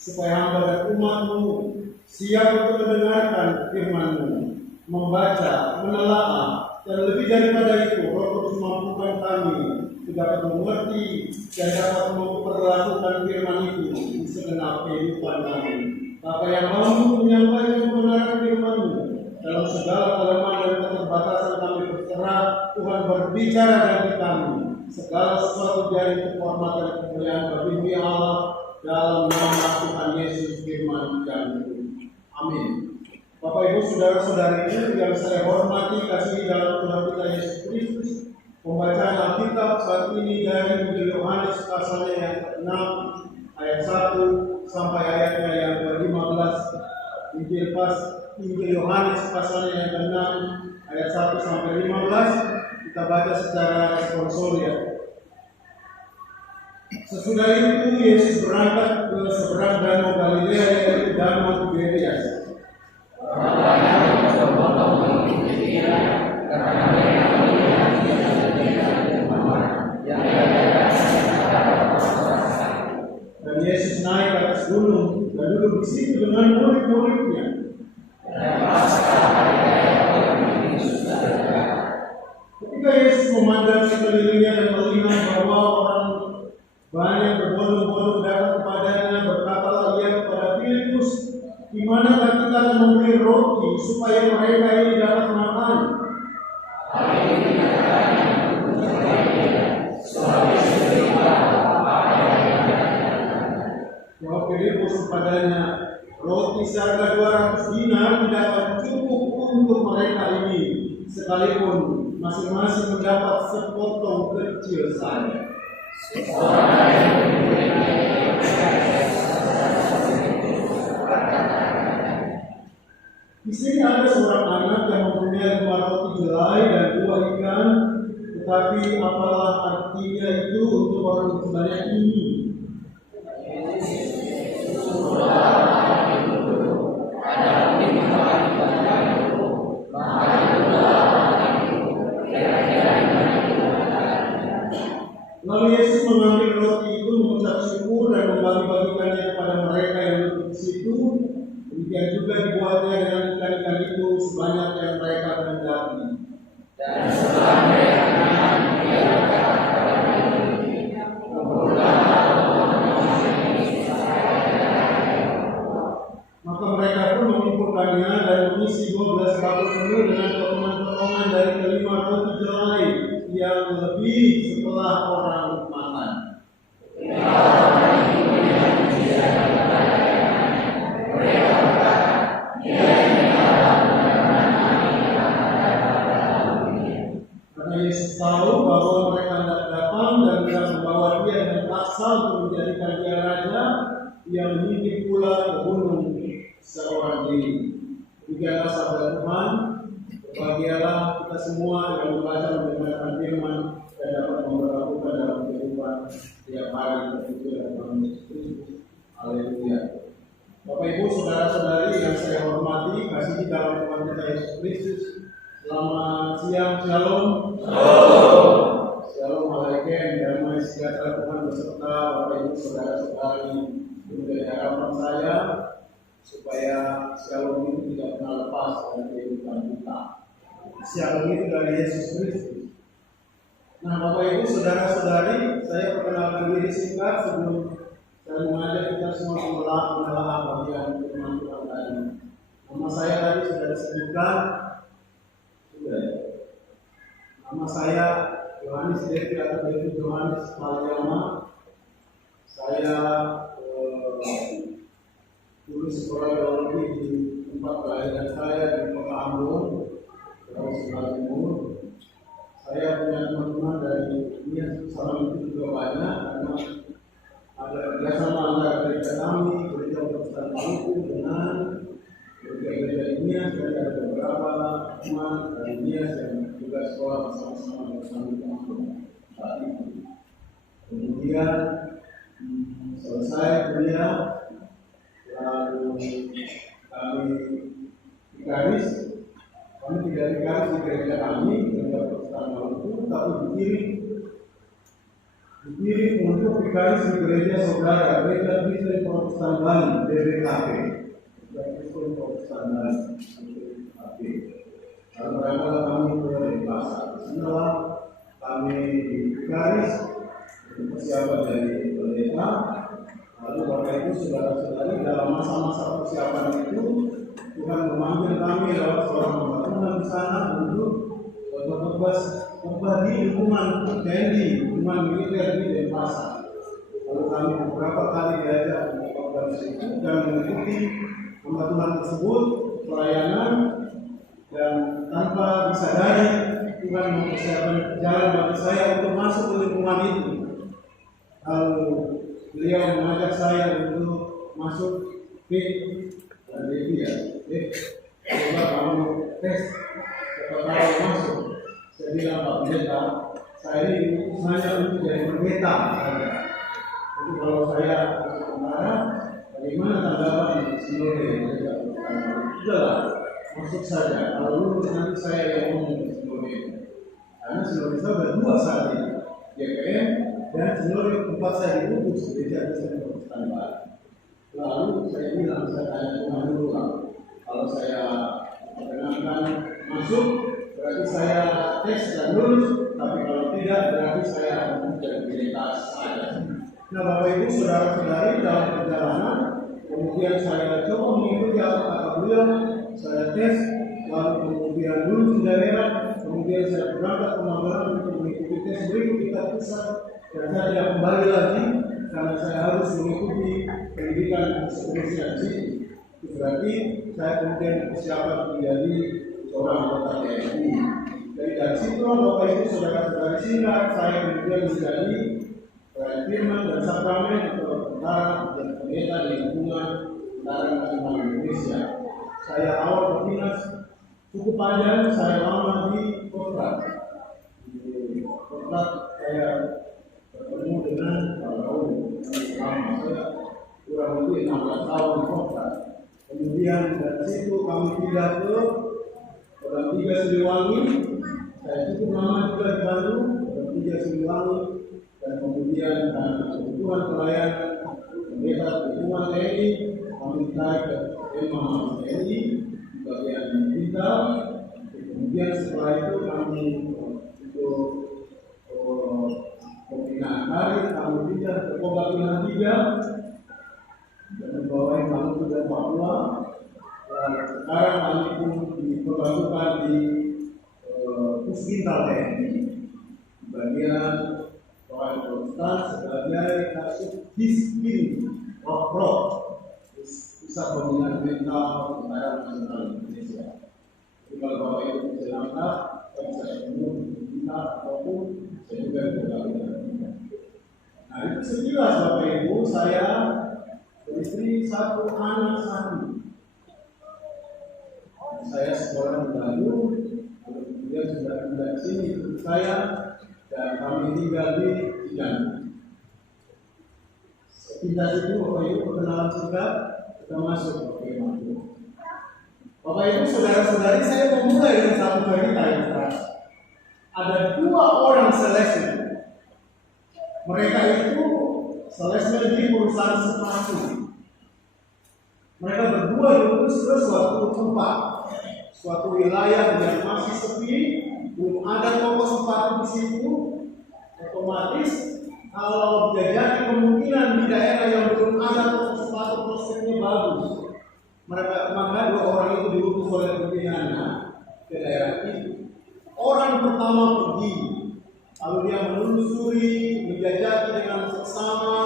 supaya hamba dan umat-Mu siap untuk mendengarkan firman-Mu, membaca, menelaah, dan lebih daripada itu, Roh Kudus mampukan kami dapat mengerti dan dapat memperlakukan firman itu di segenap kehidupan kami. Bapa yang mampu menyampaikan kebenaran firman-Mu dalam segala kelemahan dan keterbatasan kami, berserah Tuhan berbicara bagi kami. Segala sesuatu jadi kehormatan dan kemuliaan bagi Allah dalam nama Tuhan Yesus firman kami. Amin. Bapak Ibu saudara-saudari yang saya hormati kasih dalam Tuhan kita Yesus Kristus, pembacaan Alkitab saat ini dari Injil Yohanes pasalnya yang ke-6 ayat 1 sampai ayatnya yang ke-15. Injil Yohanes pasalnya yang ke-6 ayat 1 sampai 15. Kita baca secara responsorial. Sesudah itu Yesus berangkat ke seberang danau Galilea, yaitu danau Tiberias. Dan Yesus naik ke atas gunung dan duduk di situ dengan murid-muridnya. Ketika Yesus memandang sekelilingnya dan melihat bahwa orang banyak berbondong-bondong datang kepadanya, berkatalah ia kepada Filipus, di manakah kita akan membeli roti supaya mereka ini dapat makan? Jawab Filipus kepadanya, roti seharga 200 dinar tidak akan cukup untuk mereka ini, sekalipun masing-masing mendapat sepotong kecil saja. Di sini ada seorang anak yang mempunyai 5 roti jelai dan 2 ikan, tetapi apalah artinya itu untuk orang sebanyak ini? Lalu Yesus mengambil roti itu, mengucap syukur dan membagi-bagikannya kepada mereka yang duduk di situ. Demikian juga dibuatnya dengan ikan-ikan itu sebanyak yang mereka kehendaki. Dan setelah mereka makan, dia berkata kepada murid-muridnya, maka mereka pun mengumpulkannya dan mengisi 12 bakul penuh dengan potongan-potongan dari kelima roti jelai yang lebih setelah orang makan. Karena Yesus tahu bahwa mereka tidak datang dan tidak membawa dia dengan paksa untuk menjadikan dia raja, ia menitip pula ke gunung seorang diri. Demikianlah sabda Tuhan. Berbahagialah kita semua yang membaca mendengarkan firman dan dapat memperlakukan dalam kehidupan tiap hari tertentu dalam Tuhan Yesus Kristus. Haleluya. Bapak Ibu saudara-saudari yang saya hormati, kasih di dalam Tuhan kita Yesus Kristus. Selamat siang, shalom. Shalom alaikum, damai sejahtera Tuhan beserta Bapak Ibu saudara-saudari. Menjadi harapan saya supaya shalom itu tidak pernah lepas dari kehidupan kita. Shalom itu dari Yesus Kristus. Nah, Bapak Ibu saudara-saudari, saya perkenalkan diri singkat sebelum saya mengajak kita semua menelaah bagian firman Tuhan tadi. Nama saya tadi sudah disebutkan. Nama saya Yohanes Devi atau Devi Yohanes Paliama. Saya dulu sekolah teologi di tempat kelahiran saya di Kota Ambon, Sulawesi Timur. Saya punya teman-teman dari dunia salam itu juga banyak karena ada kerjasama antara gereja kami, gereja Protestan Maluku dengan gereja dunia. Saya ada beberapa teman dari dunia yang juga sekolah bersama-sama bersama saat itu. Kemudian selesai kuliah, lalu kami dikaris. Kami tidak dikaris di gereja kami, gereja Protestan Maluku, tapi dikirim dikirim untuk vikaris di gereja saudara, Gereja Kristen Protestan Bali, GBKP. Gereja Kristen Protestan Bali, GBKP. Lalu berangkatlah kami ke Denpasar. Setelah kami di vikaris, persiapan dari pendeta. Lalu Bapak Ibu saudara-saudari, dalam masa-masa persiapan itu Tuhan memanggil kami lewat seorang pembangunan di sana untuk khotbah di lingkungan TNI, lingkungan militer di Denpasar. Lalu kami beberapa kali diajak untuk khotbah di situ dan mengikuti hamba Tuhan tersebut pelayanan, dan tanpa disadari Tuhan mempersiapkan jalan bagi saya untuk masuk ke lingkungan itu. Lalu beliau mengajak saya untuk masuk dan dia coba kamu tes apakah kamu masuk. Saya bilang, Pak Pendeta, saya ini diutus hanya untuk jadi pendeta saja. Jadi kalau saya tentara, bagaimana tanggapan Sinode? Sudahlah, masuk saja. Kalau lulus nanti saya yang ngomong ke Sinode. Karena Sinode saya ada dua saat ini, GPM dan Sinode tempat saya diutus Gereja Kristen Protestan Bali. Lalu saya bilang, saya tanya Tuhan dulu, kalau saya perkenankan masuk, berarti saya tes dan lulus, tapi kalau tidak, berarti saya akan menjadi pendeta saja. Nah, Bapak Ibu saudara-saudari, dalam perjalanan, kemudian saya coba mengikuti apa kata beliau, saya tes, lalu kemudian lulus di daerah, kemudian saya berangkat ke Magelang untuk mengikuti tes berikut di pusat, dan saya tidak kembali lagi karena saya harus mengikuti pendidikan kepolisian di situ. Itu berarti saya kemudian persiapan menjadi seorang anggota TNI. Dari situ Bapak Ibu saudara-saudari, singkat saya kemudian menjadi firman dan sakramen atau tentara dan pendeta di lingkungan Tentara Nasional Indonesia. Saya awal berdinas cukup panjang, saya lama di Kostrat. Di Kostrat saya bertemu dengan tahun lama, saya kurang lebih 16 tahun di Kostrat. Kemudian dari situ kami pindah ke Kodam 3 Siliwangi. Saya cukup lama juga di Bandung, Kodam 3 Siliwangi, dan kemudian kebutuhan pelayanan pendeta dukungan TNI, kami ditarik ke Kemah TNI di bagian Bintang. Kemudian setelah itu kami untuk pembinaan karir, kami pindah ke Kobatinan 3 dan membawahi Maluku dan Papua. Sekarang kami pun diperbantukan di Pusbintal TNI bagian Orang Protestan sebagai kasus Hisbin Rock Pusat Pembinaan Mental Tentara Nasional Indonesia. Jadi kalau Bapak Ibu bisa lengkap, saya bisa ketemu kita ataupun saya juga bergabung. Nah, itu sekilas Bapak Ibu, saya beristri 1 anak 1. Saya sekolah di Bandung, kemudian sudah pindah ke sini ikut saya, dan kami tinggal di Cijantung. Pindah itu Bapak Ibu perkenalan singkat, kita masuk ke Ibu. Bapak Ibu saudara-saudari, saya memulai dengan satu cerita yang keras. Ada 2 orang salesman. Mereka itu salesman di perusahaan sepatu. Mereka berdua diutus ke suatu tempat, suatu wilayah yang masih sepi, belum ada toko sepatu di situ. Otomatis kalau terjadi kemungkinan di daerah yang belum ada toko sepatu, prospeknya bagus. Maka 2 orang itu diutus oleh pimpinannya ke daerah itu. Orang pertama pergi, lalu dia menelusuri, menjajaki dengan seksama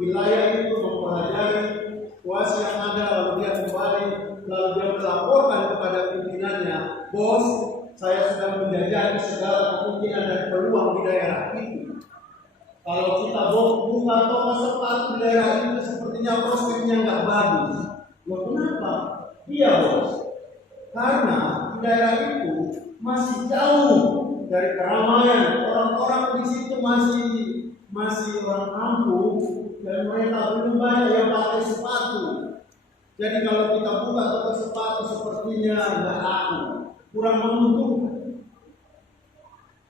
wilayah itu, mempelajari situasi yang ada, lalu dia kembali, lalu dia melaporkan kepada pimpinannya, bos, saya sudah menjajaki segala kemungkinan dan peluang di daerah itu. Kalau kita buka toko sepatu di daerah itu, sepertinya prospeknya nggak bagus. Loh, kenapa? Iya bos, karena di daerah itu masih jauh dari keramaian, orang-orang di situ masih orang kampung, dan mereka belum banyak yang pakai sepatu. Jadi kalau kita buka toko sepatu sepertinya nggak laku, kurang menguntungkan.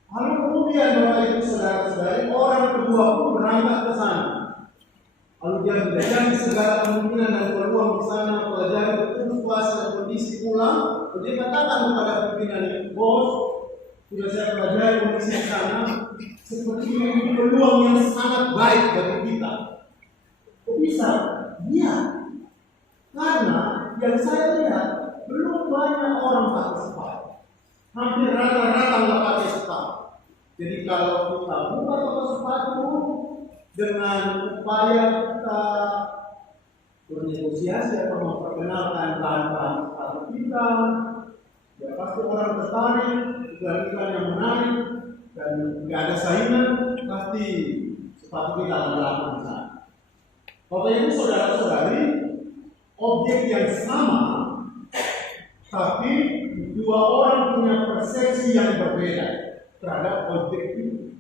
Lalu Kemudian Bapak Ibu Saudara-saudari, orang kedua pun berangkat ke sana. Lalu dia menjajaki segala kemungkinan dan peluang di sana, pelajari betul situasi dan kondisi pulang. Lalu dia katakan kepada pimpinan, bos, sudah saya pelajari kondisi di sana, sepertinya ini peluang yang sangat baik bagi kita. Kok bisa? Iya. Karena yang saya lihat belum banyak orang pakai sepatu. Hampir rata-rata nggak pakai sepatu. Jadi kalau kita buka toko sepatu dengan upaya kita bernegosiasi atau memperkenalkan bahan-bahan sepatu kita, ya pasti orang tertarik, iklan yang menarik, dan nggak ada saingan, pasti sepatu kita akan laku di sana. Bapak Ibu Saudara-saudari, objek yang sama, tapi dua orang punya persepsi yang berbeda terhadap objek itu.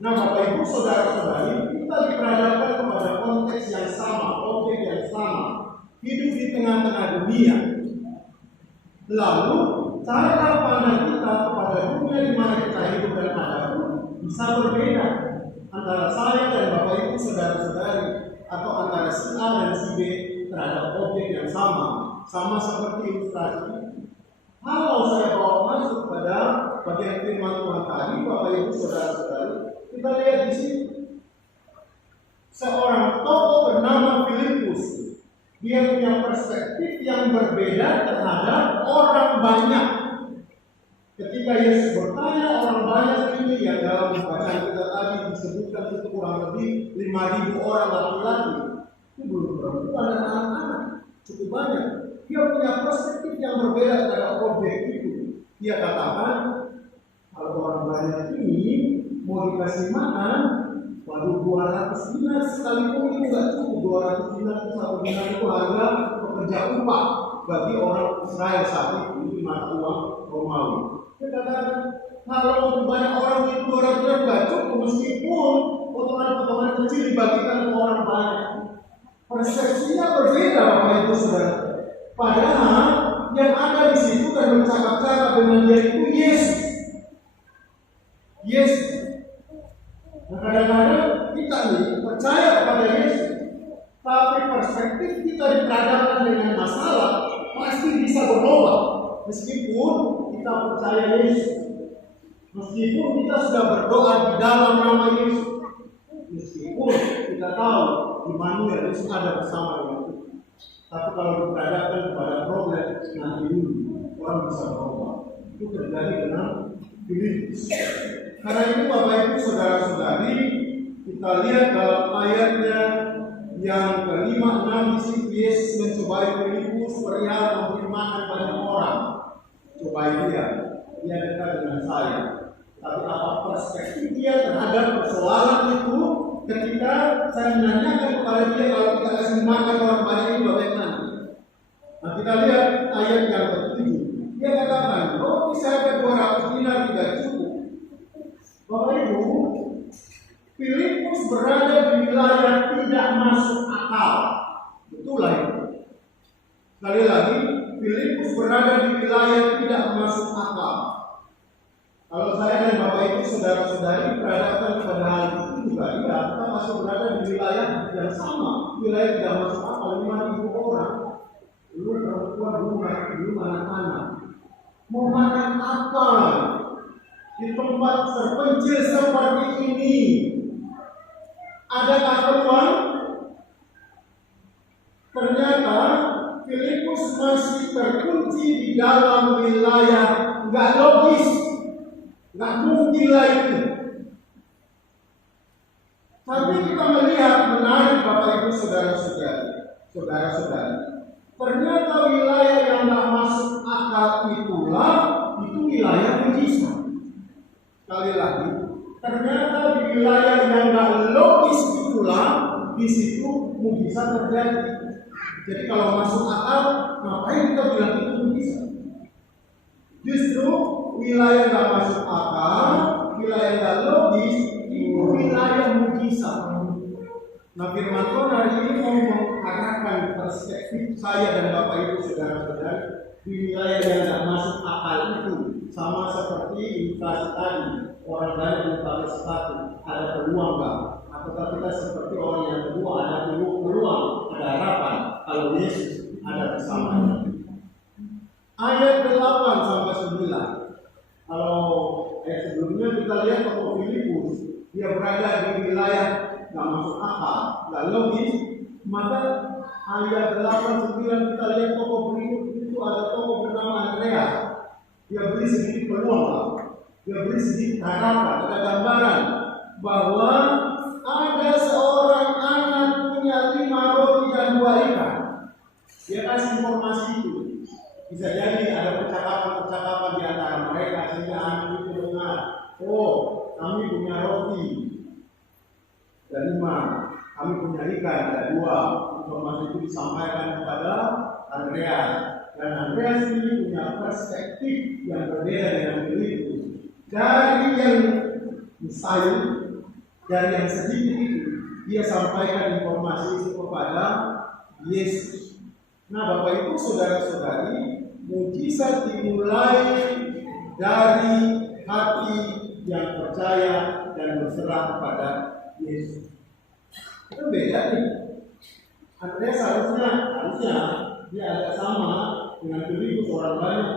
Nah, Bapak Ibu Saudara-saudari, kita diperhadapkan kepada konteks yang sama, objek yang sama, hidup di tengah-tengah dunia. Lalu, cara pandang kita kepada dunia di mana kita hidup dan ada bisa berbeda antara saya dan Bapak Ibu Saudara-saudari, atau antara si A dan si B terhadap objek yang sama seperti ilustrasi ini. Kalau saya bawa masuk pada bagian firman Tuhan tadi, Bapak Ibu Saudara-saudari, kita lihat di sini seorang tokoh bernama Filipus. Dia punya perspektif yang berbeda terhadap orang banyak. Ketika Yesus bertanya orang banyak ini, yang dalam bacaan kita tadi disebutkan itu kurang lebih 5.000 orang laki-laki, itu belum perempuan dan anak-anak, cukup banyak. Dia punya perspektif yang berbeda terhadap objek itu. Dia katakan, kalau orang banyak ini mau dikasih makan, waduh 200 dinar sekalipun itu nggak cukup. 200 dinar itu, 1 dinar itu harga pekerja upah bagi orang Israel saat itu di mata uang Romawi. Dia katakan, kalau banyak orang itu 200 dinar nggak cukup, meskipun potongan-potongan kecil dibagikan ke orang banyak. Persepsinya berbeda, Bapak Ibu Saudara. Padahal yang ada di situ dan bercakap-cakap dengan dia itu Yesus. Yesus. Nah, kadang-kadang kita nih percaya kepada Yesus, tapi perspektif kita diperhadapkan dengan masalah pasti bisa berubah. Meskipun kita percaya Yesus, meskipun kita sudah berdoa di dalam nama Yesus, meskipun kita tahu Immanuel Yesus ada bersama dengan kita, tapi kalau diperhadapkan kepada problem nanti dulu orang bisa berubah. Itu terjadi dengan Filipus. Karena itu Bapak Ibu Saudara-saudari, kita lihat dalam ayatnya yang ke-5-6 di situ Yesus mencobai Filipus perihal memfirmankan banyak orang. Cobai dia dekat dengan saya. Tapi apa perspektif dia terhadap persoalan itu ketika saya menanyakan kepada dia kalau kita kasih makan orang banyak ini bagaimana? Nah, kita lihat ayat yang ke-7. Dia katakan, roti saya 200 dinar tidak cukup. Bapak Ibu, Filipus berada di wilayah tidak masuk akal. Betul lah itu. Sekali lagi, Filipus berada di wilayah tidak masuk akal. Kalau saya dan Bapak Ibu Saudara-saudari berhadapkan kepada hal itu juga, ya, kita masih berada di wilayah yang sama. Wilayah tidak masuk akal, 5.000 orang. Dulu perempuan, dulu anak-anak. Mau makan apa? Di tempat terpencil seperti ini, adakah peluang? Ternyata Filipus masih terkunci di dalam wilayah nggak logis, nggak mungkin lah itu. Tapi kita melihat menarik Bapak Ibu saudara-saudari, ternyata wilayah yang nggak masuk akal itulah itu wilayah mujizat. Sekali lagi, ternyata di wilayah yang nggak logis itulah di situ mujizat terjadi. Jadi kalau masuk akal, ngapain kita bilang itu mujizat? Justru wilayah nggak masuk akal, wilayah nggak logis itu wilayah mujizat. Nah, firman Tuhan hari ini mau mengarahkan perspektif saya dan Bapak Ibu saudara-saudari di wilayah yang nggak masuk akal itu, sama seperti ilustrasi tadi. orang banyak yang pakai sepatu, ada peluang nggak? Ataukah kita seperti orang yang kedua, ada peluang, ada harapan kalau Yesus ada bersamanya? Ayat 8 sampai 9. Kalau ayat sebelumnya kita lihat tokoh Filipus, dia berada di wilayah nggak masuk akal, nggak logis. Maka ayat 8 9 kita lihat tokoh berikut itu ada tokoh bernama Andrea. Dia beri sedikit peluang, dia beri sedikit harapan, ada gambaran bahwa ada seorang anak punya 5 roti dan 2 ikan. Dia kasih informasi itu. Bisa jadi ada percakapan-percakapan di antara mereka sehingga anak itu dengar, oh kami punya roti ada 5, kami punya ikan ada 2. Informasi itu disampaikan kepada Andrea. Dan Andrea sendiri punya perspektif yang berbeda dengan Filipus. Dari yang mustahil, dari yang sedikit itu, dia sampaikan informasi itu kepada Yesus. Nah, Bapak Ibu, saudara-saudari, mujizat dimulai dari hati yang percaya dan berserah kepada Yesus. Itu beda nih. Andrea seharusnya dia agak sama dengan Filipus, orang banyak.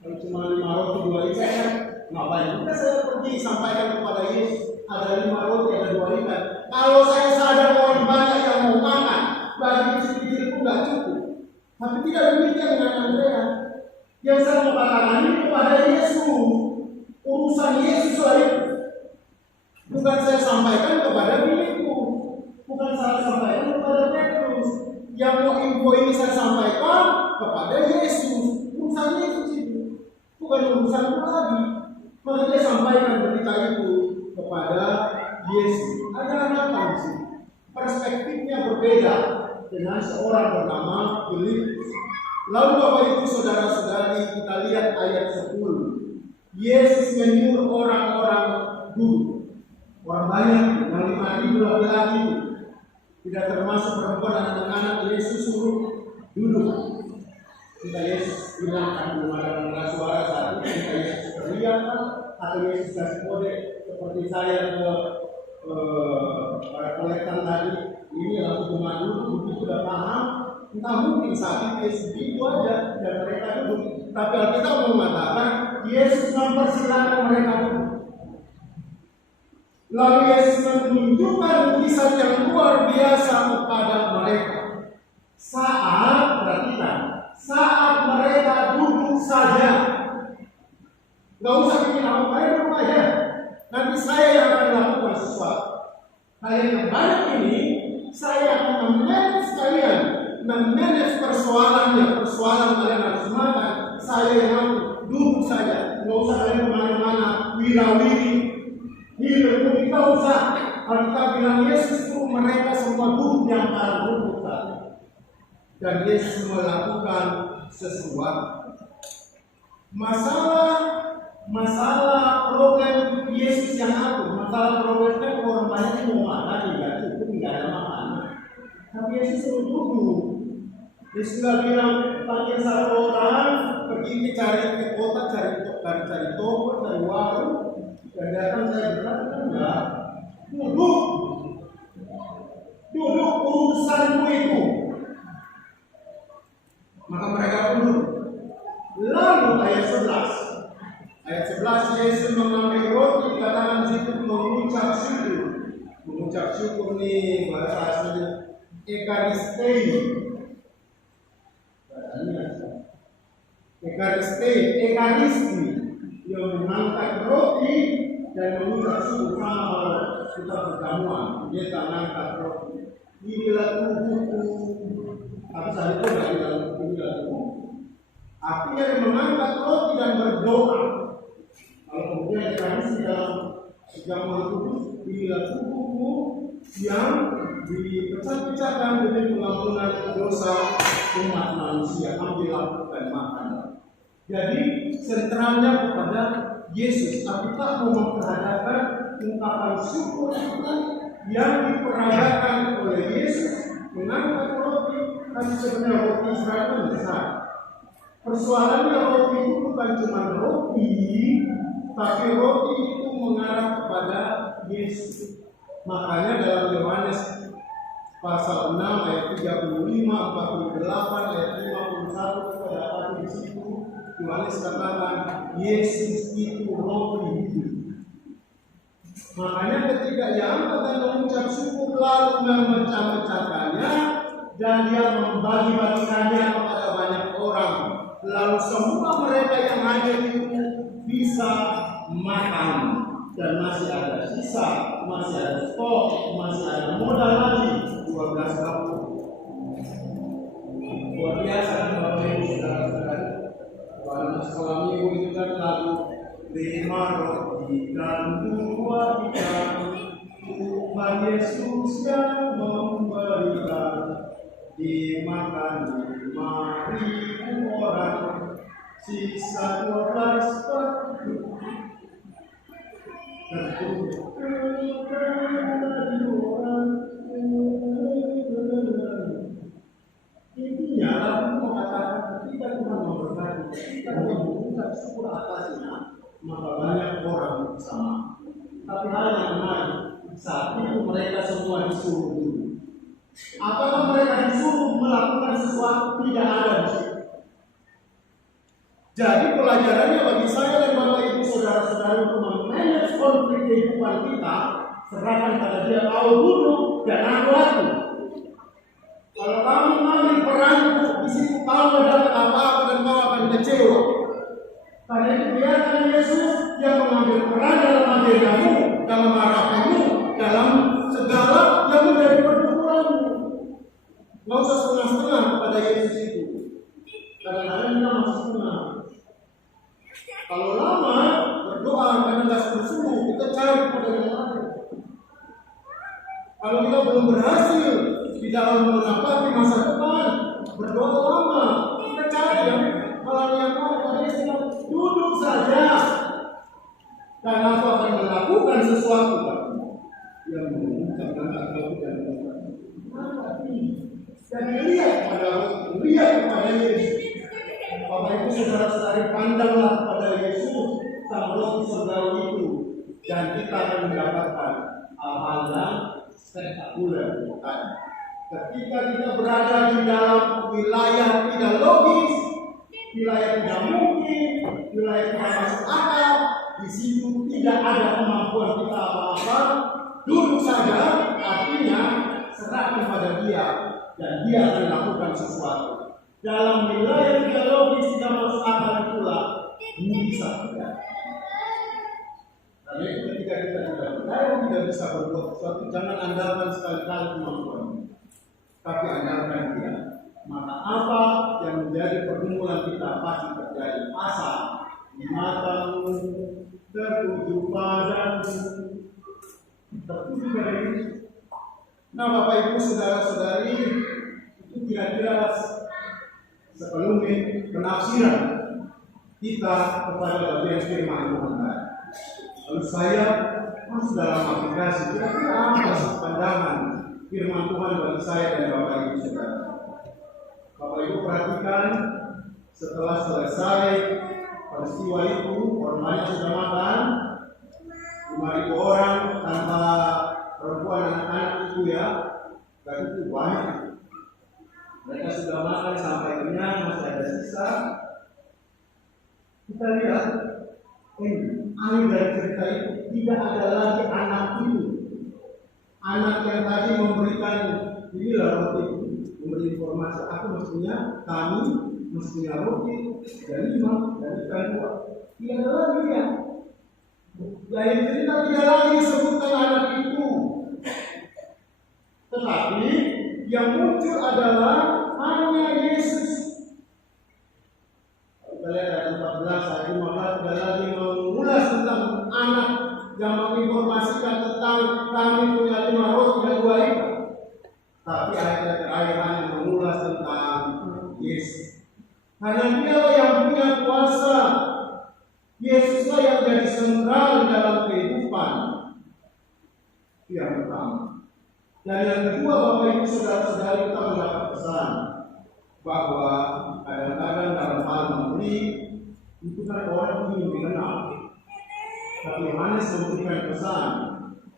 Kalau cuma 5 roti 2 ikan, ngapain juga saya pergi sampaikan kepada Yesus ada 5 roti ada 2 ikan. Kalau saya sadar orang banyak yang mau makan, bagi kecil-kecil pun nggak cukup. Tapi tidak demikian dengan Andrea. Yang saya mau katakan ini kepada Yesus, urusan Yesus itu. Bukan saya sampaikan kepada Filipus, bukan saya sampaikan kepada Petrus. Yang mau info ini saya sampaikan kepada Yesus. Urusan Yesus itu, bukan urusan lagi. Maka dia sampaikan berita itu kepada Yesus. Ada apa di sini? Perspektifnya berbeda dengan seorang bernama Filipus. Lalu Bapak Ibu saudara-saudari, kita lihat ayat 10. Yesus menyuruh orang-orang duduk. Orang banyak, yang 5.000 laki-laki itu, tidak termasuk perempuan dan anak-anak. Yesus suruh duduk. Kita Yesus bilang kan belum ada pendengar suara saat ini. Kita Yesus teriak atau Yesus kasih kode seperti saya ke para kolektan tadi. Ini lalu cuma duduk, begitu sudah paham. Entah mungkin saat Yesus itu aja dan mereka duduk. Tapi kita mau mengatakan Yesus mempersilahkan mereka duduk. Lalu Yesus menunjukkan mujizat yang luar biasa kepada mereka. Saat mereka duduk saja, nggak usah bikin apa-apa, duduk aja. Nanti saya yang akan melakukan sesuatu. Kalian yang banyak ini, saya akan memanage kalian, memanage persoalan kalian harus makan. Saya yang duduk saja, nggak usah kalian kemana-mana, wirawiri. Hidup kita usah. Alkitab bilang Yesus suruh mereka semua duduk yang paling duduk saja. Dan Yesus melakukan sesuatu. Masalah problem Yesus yang aku. Masalah problemnya orang banyak mau makan, tidak cukup, tidak ada makanan. Tapi Yesus suruh duduk. Yesus nggak bilang panggil satu orang pergi ke kota cari toko, cari warung. Dan datang saya bilang, enggak, duduk urusanmu itu. Maka mereka pun duduk. Lalu ayat 11 Yesus mengambil roti, dikatakan di situ mengucap syukur nih bahasa aslinya Ekaristi yang mengangkat roti dan mengucap syukur sama kita berjamuan. Dia tak mengangkat roti. Inilah tubuhku. Tapi saat itu tidak bilang inilah tubuh. Artinya dia mengangkat roti dan berdoa. Kalau kemudian Ekaristi dalam jamuan kudus, inilah tubuhku yang dipecah-pecahkan demi pengampunan dosa umat manusia. Ambillah dan makan. Jadi sentralnya kepada Yesus. Apakah mau memperhatikan ungkapan syukur yang diperagakan oleh Yesus mengangkat roti, tapi sebenarnya roti Israel itu besar. Persoalannya roti itu bukan cuma roti, tapi roti itu mengarah kepada Yesus. Makanya dalam Yohanes pasal 6 ayat 35, 48, ayat 51 kita dapat di situ Yohanes katakan Yesus itu roti hidup. Makanya ketika ia angkat dan mengucap syukur lalu memecah-mecahkannya dan dia membagi-bagikannya kepada banyak orang, lalu semua mereka yang hadir itu bisa makan dan masih ada sisa, masih ada stok, masih ada modal lagi 12 kapur. Luar biasa Bapak Ibu saudara-saudara. Pada sekolah minggu itu kan lalu 5 roti dan 2 ikan, Tuhan Yesus yang memberikan dimakan 5.000 orang, sisa 12 batu tertutup intinya lalu mengatakan ketika Tuhan memberkati, ketika Tuhan mengucap syukur atasnya, maka banyak orang bersama. Tapi hal yang menarik, saat itu mereka semua disuruh dulu. Apakah mereka disuruh melakukan sesuatu? Tidak ada di situ. Jadi pelajarannya bagi saya dan Bapak Ibu saudara-saudara untuk memanage konflik kehidupan kita, serahkan pada Dia. Kau duduk dan aku. Kalau kamu mengambil peranku di situ, kau mendapat apa-apa dan kau akan kecewa. Karena itu biarkan Yesus yang mengambil peran dalam agendamu, dalam harapanmu, dalam segala yang menjadi pergumulanmu. Nggak usah setengah-setengah kepada Yesus itu. Kadang-kadang kita masih setengah. Kalau lama berdoa karena nggak sungguh-sungguh, kita cari kepada yang lain. Kalau kita belum berhasil di dalam menapaki masa depan, berdoa lama, kita cari yang hal yang lain. Duduk saja, dan aku akan melakukan sesuatu yang mengucapkan aku dan lihat kepada Yesus. Bapak Ibu saudara-saudari, pandanglah kepada Yesus sang roti surgawi itu, dan kita akan mendapatkan hal yang spektakuler. Ketika kita berada di dalam wilayah tidak logis, wilayah tidak mungkin, wilayah tidak masuk akal, di situ tidak ada kemampuan kita apa-apa, duduk saja, artinya serahkan pada Dia dan Dia akan lakukan sesuatu. Dalam wilayah tidak logis, tidak masuk akal itulah bisa terjadi. Karena itu ketika kita tidak bisa berbuat sesuatu, jangan andalkan sekali-kali kemampuan, tapi andalkan Dia. Maka apa yang menjadi pergumulan kita pasti terjadi. Asal matamu tertuju padamu, tertuju pada Yesus. Nah, Bapak Ibu saudara-saudari, itu kira-kira sekelumit penafsiran kita kepada bagian firman Tuhan. Lalu saya masuk dalam aplikasi, kira-kira apa sih pandangan firman Tuhan bagi saya dan Bapak Ibu saudara? Bapak Ibu perhatikan, setelah selesai peristiwa itu, orang banyak sudah makan, 5.000 orang tanpa perempuan anak-anak itu ya, dan itu banyak. Mereka sudah makan sampai kenyang, masih ada sisa. Kita lihat, akhir dari cerita itu tidak ada lagi anak itu. Anak yang tadi memberikan inilah roti, memberi informasi, aku mestinya, kami mestinya roti dan 5 dan ikan 2. Tidak ada lagi ya. Lain cerita tidak lagi disebutkan anak itu. Tetapi yang muncul adalah hanya Yesus. Kita lihat ayat 14, ayat 15 tidak lagi mengulas tentang anak yang menginformasikan tentang kami punya 5 roti dan 2 ikan. Tapi ayat terakhir hanya mengulas tentang Yesus. Hanya Dia yang punya kuasa. Yesuslah yang jadi sentral dalam kehidupan. Yang pertama. Dan yang kedua, Bapak Ibu saudara-saudari, kita mendapat pesan bahwa kadang-kadang dalam hal memberi itu kan orang ingin dikenal. Tapi Yohanes memberikan pesan,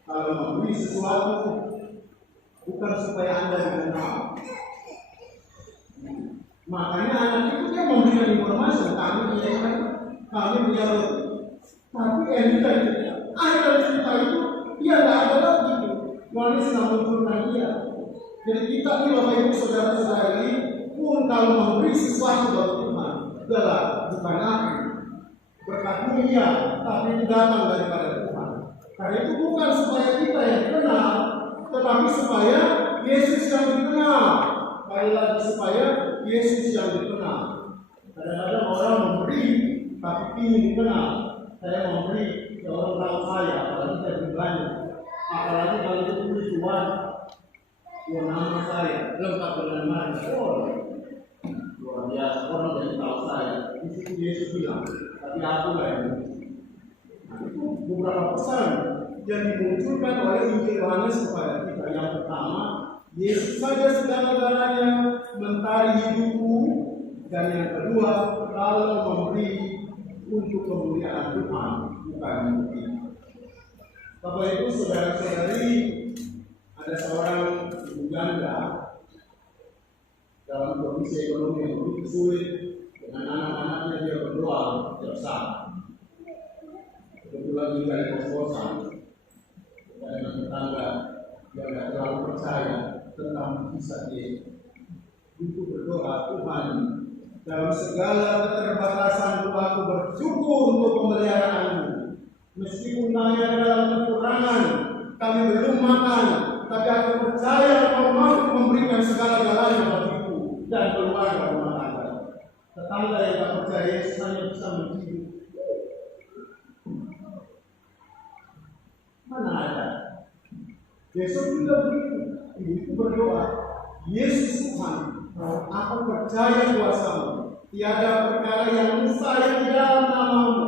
kalau memberi sesuatu bukan supaya Anda dikenal. Makanya anak itu dia memberikan informasi, kami punya roti. Tapi cerita akhir cerita itu dia nggak ada lagi. Yohanes nggak munculkan dia. Jadi kita ini Bapak Ibu saudara-saudari pun kalau memberi sesuatu buat Tuhan, adalah bukan aku. Berkatmu iya, tapi itu datang daripada Tuhan. Karena itu bukan supaya kita yang dikenal, tetapi supaya Yesus yang dikenal. Sekali lagi supaya Yesus yang dikenal. Kadang-kadang orang memberi, tapi ingin dikenal. Saya memberi, ya orang tahu saya, apalagi saya berani. Apalagi kalau itu tulis Tuhan, ya nama saya, lengkap dengan nama. Luar biasa, orang jadi tahu saya. Di situ Yesus bilang, tapi aku lah yang nah, itu beberapa pesan yang dimunculkan oleh Injil Yohanes kepada kita. Yang pertama, Yesus saja segala-galanya, mentari hidupku. Dan yang kedua, kalau memberi untuk kemuliaan Tuhan, bukan memberi. Bapak Ibu saudara-saudari, ada seorang ibu janda dalam kondisi ekonomi yang begitu sulit, dengan anak-anaknya dia berdoa setiap saat. Kebetulan juga di kos-kosan, dengan tetangga yang tidak terlalu percaya tentang kisah dia. Itu berdoa, Tuhan, dalam segala keterbatasan aku bersyukur untuk pemeliharaanmu. Meskipun kami ada dalam kekurangan, kami belum makan, tapi aku percaya kau mampu memberikan segala-galanya bagiku dan keluarga rumah tangga. Tetangga yang tak percaya Yesus hanya bisa menghibur. Mana ada? Yesus juga begitu. Ibu berdoa, Yesus Tuhan, aku percaya kuasamu. Tiada perkara yang mustahil di dalam namamu.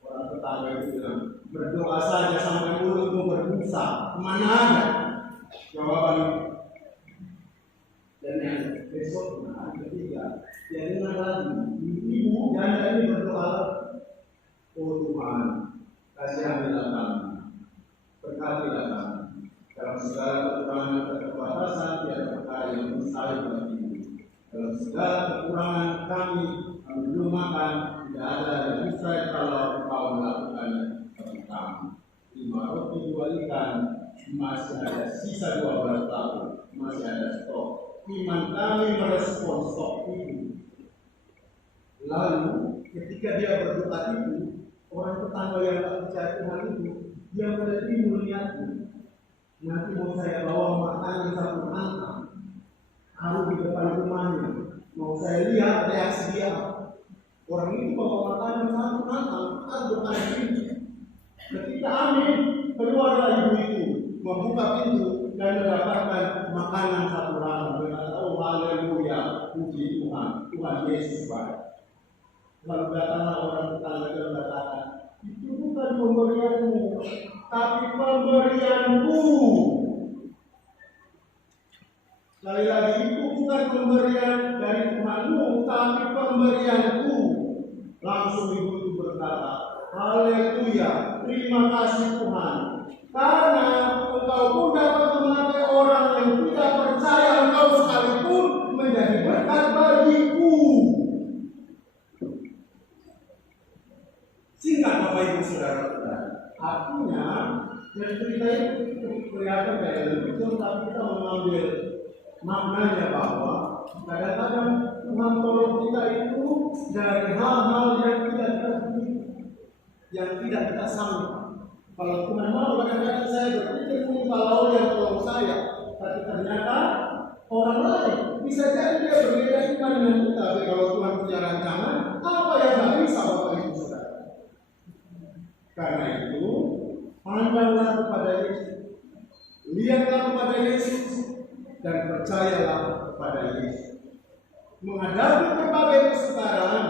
Orang tetangga itu bilang, berdoa saja sampai mulutmu berbusa. Mana ada? Jawaban dan yang besok hari ketiga, dia dengar lagi. Ibu janda ini berdoa, oh Tuhan, kasihanilah kami, berkatilah kami. Dalam segala kekurangan dan keterbatasan, tiada perkara yang mustahil bagimu. Dalam segala kekurangan kami belum makan, tidak ada yang mustahil kalau engkau melakukannya bagi kami. 5 roti 2 ikan, masih ada sisa 12 tahun, masih ada stok. Iman kami merespon stok itu. Lalu ketika dia berdoa itu, orang tetangga yang tak percaya Tuhan itu, dia berarti melihatnya. Nanti mau saya bawa makanan satu angka, taruh di depan rumahnya. Mau saya lihat reaksi dia. Orang itu bawa makanan satu angka, taruh depan pintu. Ketika amin, keluarlah ibu itu, membuka pintu dan mendapatkan makanan satu rangka. Berkata, oh haleluya, puji Tuhan, Tuhan Yesus baik. Lalu datanglah orang tetangga dan berkata, itu bukan pemberianmu, tapi pemberianku. Sekali lagi, itu bukan pemberian dari Tuhanmu, tapi pemberianku. Langsung ibu itu berkata, haleluya, terima kasih Tuhan. Karena engkau pun dapat memakai orang yang tidak percaya engkau sekalipun menjadi berkat bagiku. Singkat Bapak Ibu Saudara-saudara, artinya yang cerita itu kelihatan kayak lucu, tapi kita mengambil maknanya bahwa kadang-kadang Tuhan tolong kita itu dari hal-hal yang tidak kita sangka. Kalau Tuhan mau, kadang-kadang saya berpikir kalau yang tolong saya, tapi ternyata orang lain bisa jadi dia berbeda iman dengan kita. Tapi kalau Tuhan punya rancangan, apa yang tak bisa Bapak Ibu Saudara? Karena itu, pandanglah kepada Yesus, lihatlah kepada Yesus, dan percayalah kepada Yesus. Menghadapi berbagai kesukaran,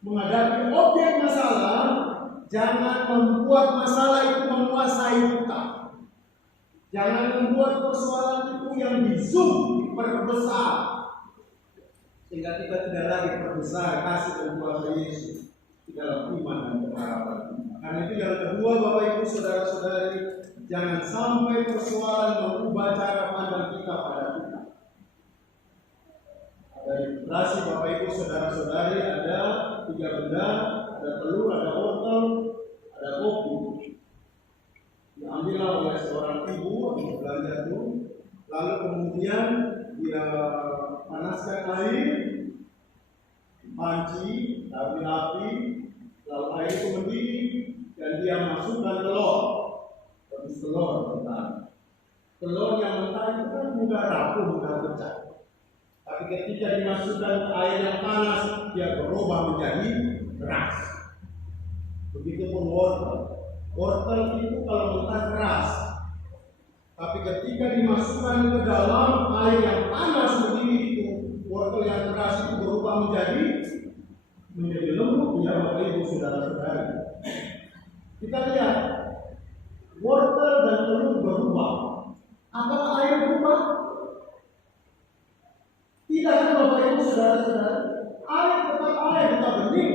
menghadapi objek masalah, jangan membuat masalah itu menguasai kita. Jangan membuat persoalan itu yang di-zoom, diperbesar, sehingga kita tidak lagi perbesar kasih dan kuasa Yesus. di dalam iman dan pengharapan. Karena itu yang kedua, Bapak Ibu Saudara-saudari, jangan sampai persoalan mengubah cara pandang kita pada Tuhan. Ada ilustrasi Bapak Ibu Saudara-saudari, ada 3 benda, ada telur, ada wortel, ada kopi. Diambillah oleh seorang ibu untuk belanja itu, lalu kemudian dia panaskan air, panci, api, lalu air itu mendidih, dan dia masukkan telur. Habis telur mentah. Telur yang mentah itu kan mudah rapuh, mudah pecah. Tapi ketika dimasukkan ke air yang panas, dia berubah menjadi keras. Begitupun wortel. Wortel itu kalau mentah keras, tapi ketika dimasukkan ke dalam air yang panas begini itu, wortel yang keras itu berubah menjadi lembut, ya Bapak Ibu Saudara-saudari. Kita lihat wortel dan telur berubah. Apakah air berubah? Tidak, kan Bapak Ibu Saudara-saudari. Air tetap air, tetap bening,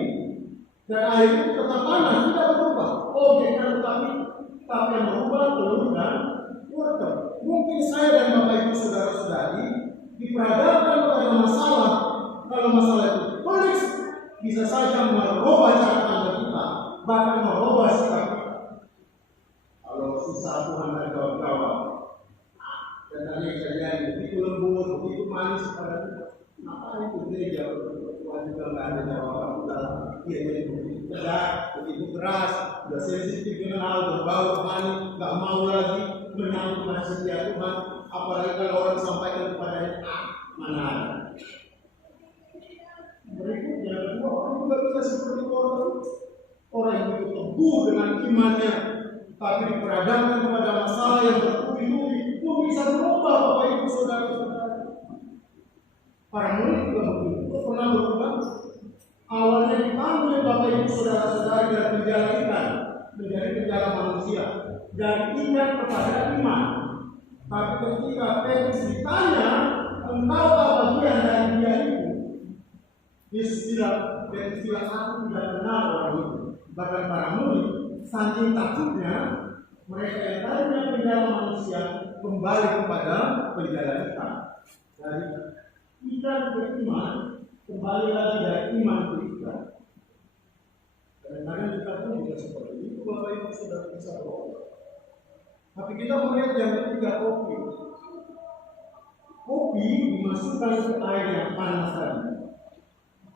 dan air itu tetap panas, tidak berubah. Objeknya tapi yang berubah telur dan wortel. Mungkin saya dan Bapak Ibu Saudara-saudari diperhadapkan pada masalah. Kalau masalah itu pelik, bisa saja merubah cara pandang kita, bahkan merubah sikap kita. Kalau susah Tuhan dan kawan-kawan, dan tadi kalian begitu lembut, begitu manis pada kita, kenapa itu gereja Tuhan juga nggak ada jawaban? Dia jadi begitu tegas, begitu keras, sudah sensitif dengan hal berbau manis, nggak mau lagi menyambut nasihat Tuhan. Apalagi kalau orang sampaikan kepadanya, mana ada. Berikutnya kedua, orang juga bisa seperti orang yang begitu teguh dengan imannya, tapi diperhadapkan kepada masalah yang bertubi-tubi, pun bisa berubah Bapak Ibu Saudara-saudara. Para murid juga begitu, pernah berubah. Awalnya dipanggil Bapak Ibu Saudara-saudari dari penjara ikan menjadi penjara manusia dan ingat kepada iman. Tapi ketika Petrus ditanya, engkau bagian dari dia itu? Yesus bilang, aku tidak kenal orang itu. Bahkan para murid, saking takutnya, mereka yang tadinya penjara manusia kembali kepada penjara ikan. Dari ikan beriman, kembali lagi dari iman ke ikan. Kadang-kadang kita pun juga seperti itu, Bapak Ibu sudah bisa berubah. Tapi kita melihat yang ketiga, kopi. Kopi dimasukkan ke air yang panas tadi.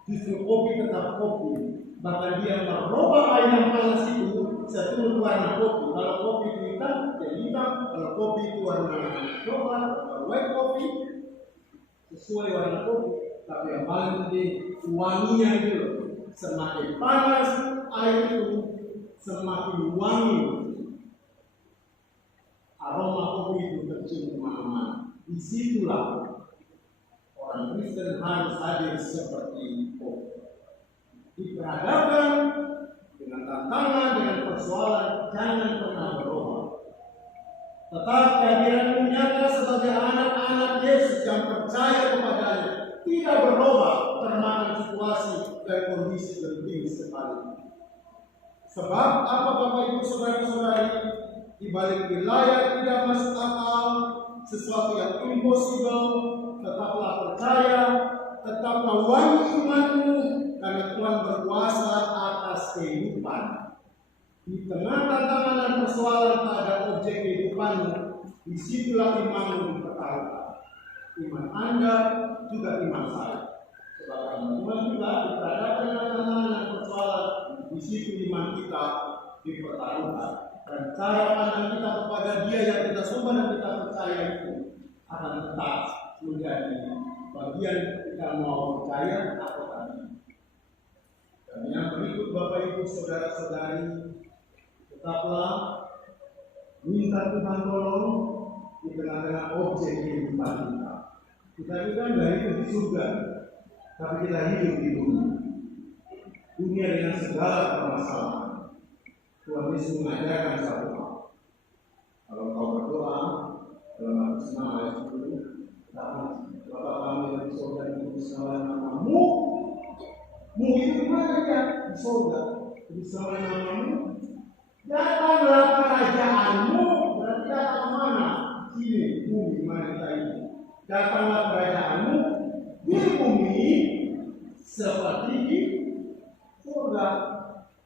Justru kopi tetap kopi. Bahkan dia merubah air yang panas itu seturut warna kopi. Kalau kopi itu hitam, jadi hitam. Kalau kopi itu warna coklat atau white kopi, sesuai warna kopi. Tapi yang paling penting wanginya itu loh. Semakin panas air itu, semakin wangi. Aroma kopi itu tercium kemana-mana. Disitulah orang Kristen harus hadir seperti kopi. Diperhadapkan dengan tantangan, dengan persoalan, jangan pernah berubah. Tetap kehadiranmu nyata sebagai anak-anak Yesus yang percaya kepadanya, tidak berubah termakan situasi dan kondisi genting sekalipun. Sebab apa Bapak Ibu Saudara-saudari, di balik wilayah tidak masuk akal, sesuatu yang impossible, tetaplah percaya, tetaplah wangi imanmu, karena Tuhan berkuasa atas kehidupan. Di tengah tantangan dan persoalan pada objek kehidupanmu, disitulah imanmu dipertaruhkan. Iman Anda juga iman saya. Sebab Tuhan juga diperhadapkan dengan tantangan dan persoalan, di situ iman kita dipertaruhkan. Dan cara pandang kita kepada Dia yang kita sembah dan kita percaya itu akan tetap menjadi bagian kita mau percaya atau tidak. Dan yang berikut Bapak Ibu Saudara-saudari, tetaplah minta Tuhan tolong di tengah-tengah objek kehidupan kita. Kita juga tidak hidup di surga, tapi kita hidup di dunia. Dunia dengan segala permasalahan. Tuhan Yesus mengajarkan satu hal. Kalau kau berdoa dalam Matius 6 ayat 10, Bapa kami yang di surga, dikuduskanlah namamu. Mu itu di mana ya? Di surga. Bersama namamu, datanglah kerajaanmu. Berarti datang mana? Sini, bumi mana kita ini. Datanglah kerajaanmu di bumi seperti di surga.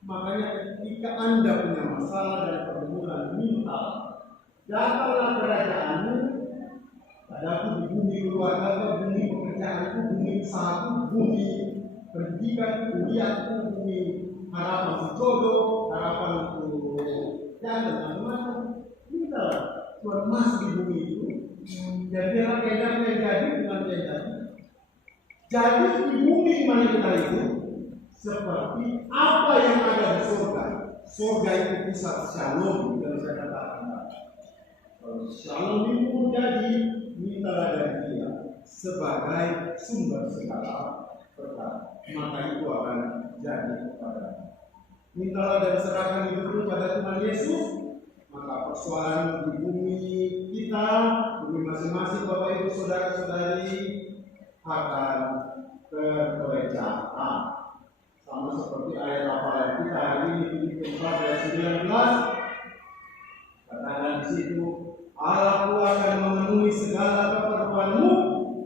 Makanya ketika Anda punya masalah dan pergumulan, minta datanglah kerajaanmu padaku di bumi keluarga, bumi pekerjaanku, bumi usahaku, bumi pendidikan, kuliahku, bumi harapan jodoh, harapan untuk jangan macam-macam. Minta Tuhan masuk di bumi itu. Dan biarlah keadaannya jadi dengan dia jadi. Jadi di bumi mana kita itu seperti apa yang ada di surga. Surga itu pusat shalom yang saya katakan. Kalau shalom itu jadi mintalah dari dia sebagai sumber segala perkara. Maka itu akan jadi kepada. Mintalah dan serahkan hidupmu pada Tuhan Yesus. Maka persoalan di bumi kita, bumi masing-masing Bapak Ibu Saudara-saudari akan terpecahkan. Sama seperti ayat hafalan kita hari ini Filipi 4 ayat 19. Katakan di situ, Allahku akan memenuhi segala keperluanmu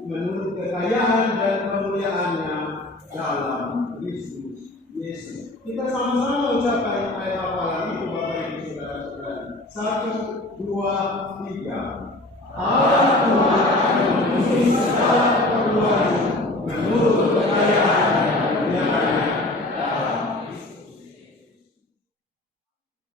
menurut kekayaan dan kemuliaannya dalam Kristus Yesus. Kita sama-sama ucapkan ayat hafalan itu Bapak Ibu Saudara-saudari. 1, 2, 3. Allahku akan memenuhi segala keperluanmu menurut kekayaan dan kemuliaannya